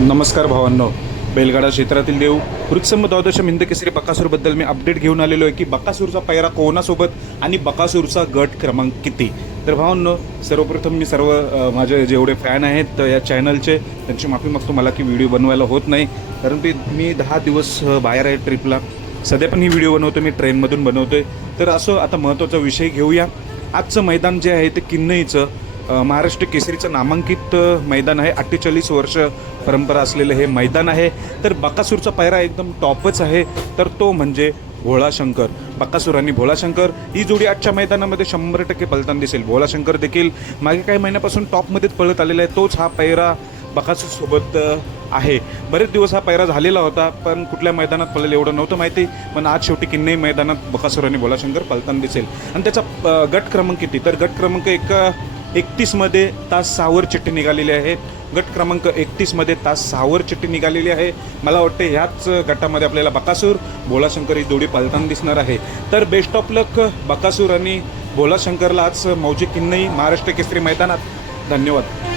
नमस्कार भावांनो. बैलगाडा क्षेत्रातील देव वृक्षंब द्वादश मिंदकेसरी बकासूरबद्दल मी अपडेट घेऊन आलेलो आहे की बकासूरचा पैरा कोणासोबत आणि बकासूरचा गट क्रमांक किती? तर भावांनो सर्वप्रथम मी सर्व माझे जेवढे फॅन आहेत या चॅनलचे त्यांची माफी मागतो मला की व्हिडिओ बनवायला होत नाही. कारण की मी दहा दिवस बाहेर आहे ट्रिपला सध्या पण ही व्हिडिओ बनवतो मी ट्रेनमधून बनवतो आहे तर असं आता महत्त्वाचा विषय घेऊया. आजचं मैदान जे आहे ते किन्नईचं. महाराष्ट्र केसरीचं नामांकित मैदान आहे. अठ्ठेचाळीस वर्ष परंपरा असलेलं हे मैदान आहे. तर बकासूरचा पायरा एकदम टॉपच आहे. तर तो म्हणजे भोळाशंकर. बकासूर आणि भोळाशंकर ही जोडी आजच्या मैदानामध्ये शंभर टक्के पलताना दिसेल. भोळाशंकर देखील मागे काही महिन्यापासून टॉपमध्येच पळत आलेला आहे. तोच हा पैरा बकासूरसोबत आहे. बरेच दिवस हा पैरा झालेला होता पण कुठल्या मैदानात पळेल एवढं नव्हतं माहिती. पण आज शेवटी किन्नई मैदानात बकासूर आणि भोलाशंकर पळताना दिसेल. आणि त्याचा गट क्रमांक किती? तर गट क्रमांक एक एकतीसमध्ये तास सहावर चिठ्ठी निघालेली आहे. गट क्रमांक एकतीसमध्ये तास सहावर चिठ्ठी निघालेली आहे. मला वाटते ह्याच गटामध्ये आपल्याला बकासूर भोलाशंकर ही जोडी पालताना दिसणार आहे. तर बेस्ट ऑफ लक बकासूर आणि भोलाशंकरला आज मौजी किन्नई महाराष्ट्र केसरी मैदानात. धन्यवाद.